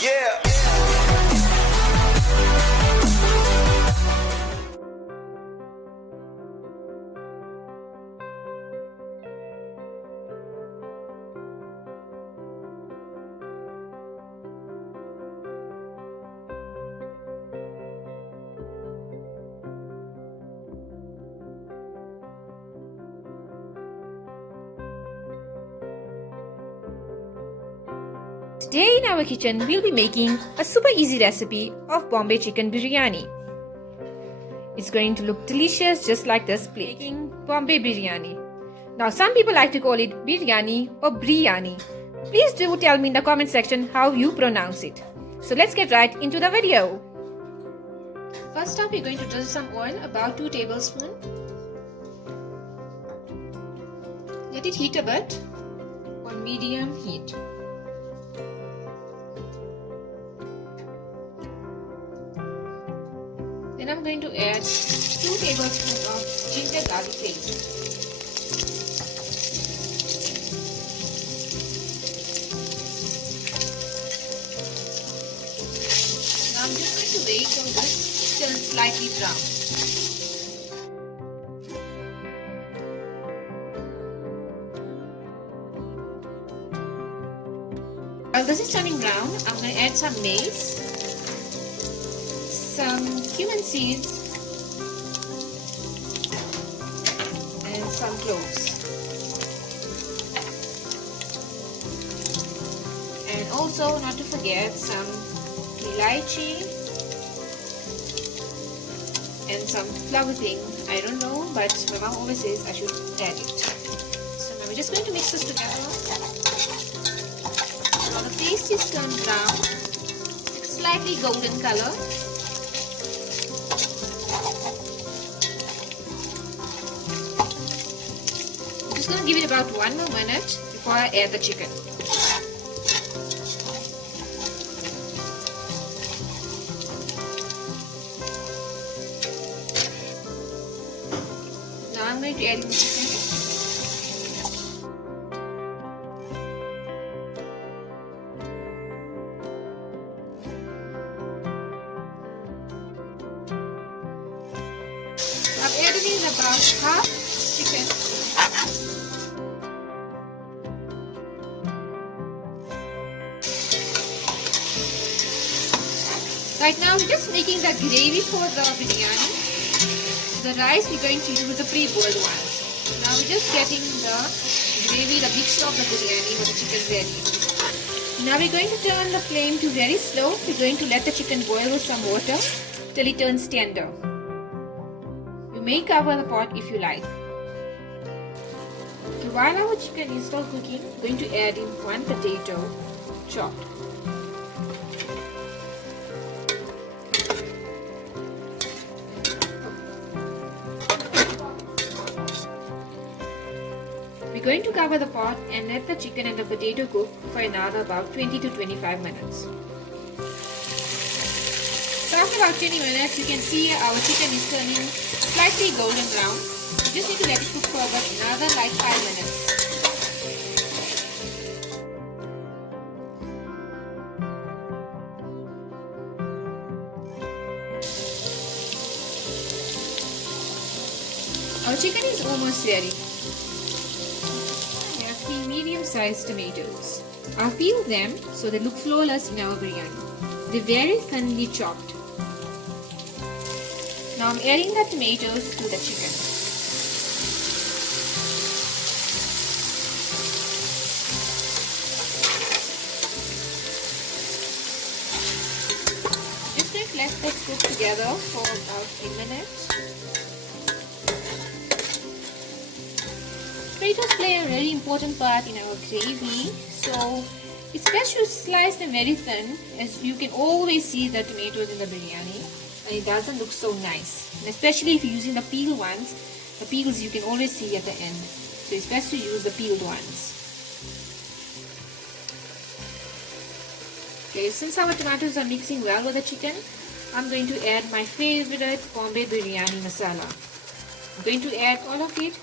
Yeah. Today in our kitchen, we'll be making a super easy recipe of Bombay Chicken Biryani. It's going to look delicious just like this plate. Making Bombay Biryani. Now some people like to call it biryani or biryani. Please do tell me in the comment section how you pronounce it. So let's get right into the video. First up, we're going to drizzle some oil, about 2 tablespoons. Let it heat a bit on medium heat. Then I'm going to add 2 tablespoons of ginger garlic paste. Now I'm just going to wait for this till slightly brown. While this is turning brown, I'm going to add some mace, some cumin seeds, and some cloves, and also not to forget some elaichi and some flower thing. I don't know, but my mom always says I should add it. So now we're just going to mix this together. Now the paste is turned brown, slightly golden color. I'm just going to give it about 1 more minute before I add the chicken. Now I'm going to add in the chicken. I've added in about half chicken. Right now we're just making the gravy for the biryani. The rice we're going to use the pre-boiled ones. Now we're just getting the gravy, the mixture of the biryani with the chicken ready. Now we're going to turn the flame to very slow. We're going to let the chicken boil with some water till it turns tender. You may cover the pot if you like. Okay, while our chicken is still cooking, we're going to add in 1 potato chopped. We're going to cover the pot and let the chicken and the potato cook for another about 20 to 25 minutes. So after about 20 minutes, you can see our chicken is turning slightly golden brown. You just need to let it cook for about another like 5 minutes. Our chicken is almost ready. I have 3 medium-sized tomatoes. I've peeled them so they look flawless in our biryani. They're very thinly chopped. Now I'm adding the tomatoes to the chicken. Just going to let this cook together for about a minute. Tomatoes play a very important part in our gravy, so it's best to slice them very thin, as you can always see the tomatoes in the biryani and it doesn't look so nice. And especially if you're using the peeled ones, the peels you can always see at the end, so it's best to use the peeled ones. Okay, since our tomatoes are mixing well with the chicken, I'm going to add my favorite Bombay Biryani masala. I'm going to add all of it.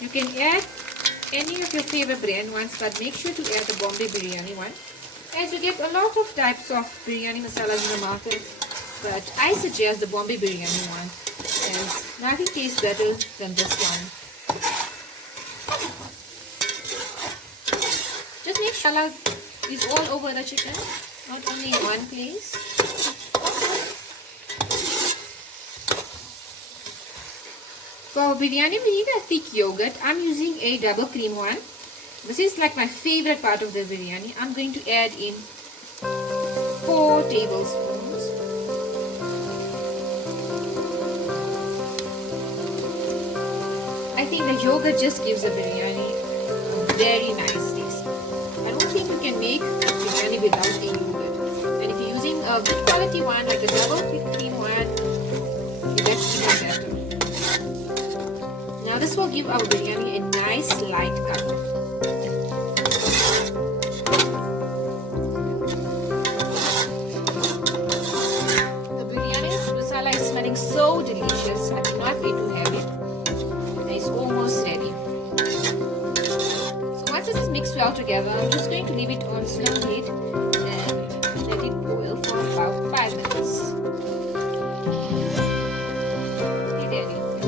You can add any of your favorite brand ones, but make sure to add the Bombay Biryani one. As you get a lot of types of biryani masalas in the market, but I suggest the Bombay Biryani one, as nothing tastes better than this one. Just make sure masala is all over the chicken, not only in one place. For biryani, we need a thick yogurt. I'm using a double cream one. This is like my favorite part of the biryani. I'm going to add in 4 tablespoons. I think the yogurt just gives the biryani a very nice taste. I don't think you can make biryani without the yogurt. And if you're using a good quality one, like a double cream one, that's even better. Now this will give our biryani a nice light color. The biryani masala is smelling so delicious. I cannot wait to have it. And it's almost ready. So once this is mixed well together, I'm just going to leave it on slow heat and let it boil for about 5 minutes.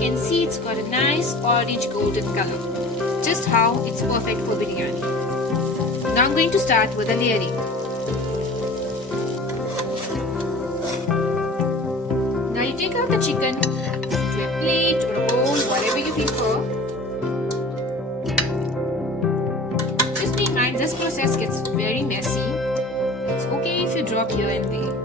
You can see it's got a nice orange golden color, just how it's perfect for biryani. Now I'm going to start with the layering. Now you take out the chicken into a plate or a bowl, whatever you prefer. Just be in mind, this process gets very messy. It's okay if you drop here and there.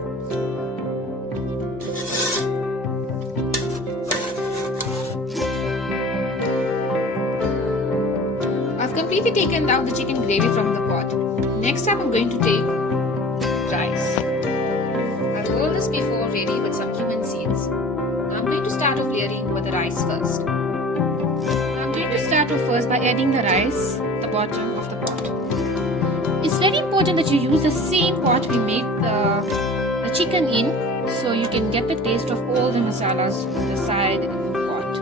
Completely taken out the chicken gravy from the pot. Next up, I'm going to take rice. I've rolled this before ready with some cumin seeds. Now I'm going to start off layering with the rice first. I'm going to start off first by adding the rice at the bottom of the pot. It's very important that you use the same pot we made the chicken in, so you can get the taste of all the masalas on the side of the pot.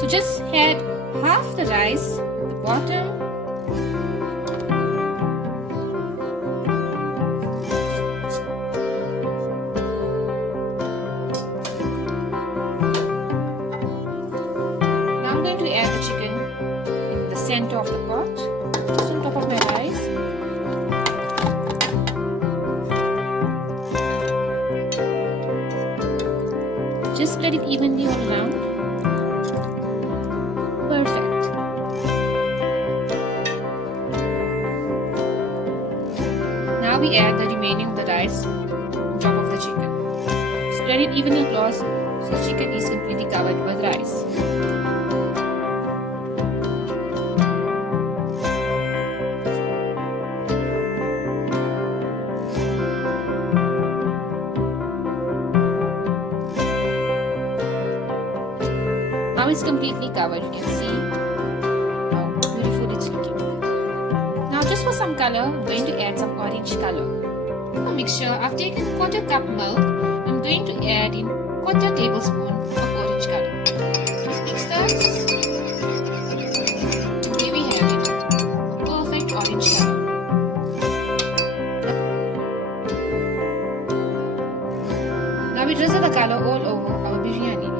So just add half the rice at the bottom. Now I'm going to add the chicken in the center of the pot, just on top of my rice. Just spread it evenly all around. Perfect. Now we add the remaining of the rice on top of the chicken. Spread it evenly across so the chicken is completely covered with rice. Now it's completely covered. You can see how beautiful it's looking. Now just for some color, I'm going to add some orange color. For mixture, I've taken 1/4 cup milk. I'm going to add in 1/4 tablespoon of orange color. Just mix this. Here we have it. Perfect orange color. Now we drizzle the color all over our biryani.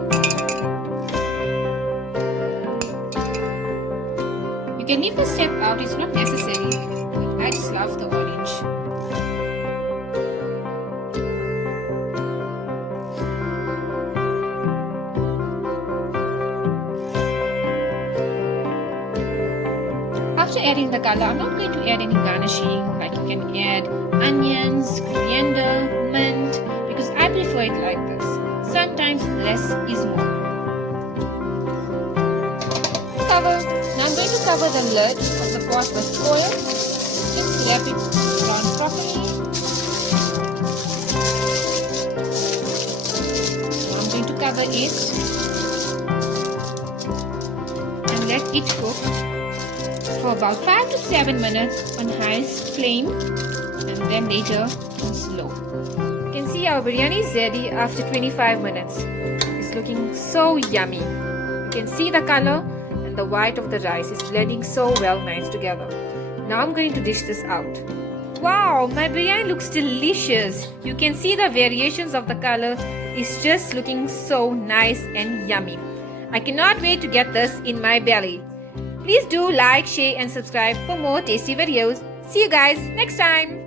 You can leave the step out, it's not necessary, but I just love the orange. After adding the color, I'm not going to add any garnishing, like you can add onions, coriander, mint, because I prefer it like this. Sometimes less is more. Now I'm going to cover the lid of the pot with oil. Just wrap it around properly. Now I'm going to cover it and let it cook for about 5 to 7 minutes on high flame and then later on slow. You can see our biryani is ready after 25 minutes. It's looking so yummy. You can see the color and the white of the rice is blending so well nice together. Now I'm going to dish this out. Wow, my biryani looks delicious. You can see the variations of the color. It's just looking so nice and yummy. I cannot wait to get this in my belly. Please do like, share and subscribe for more tasty videos. See you guys next time.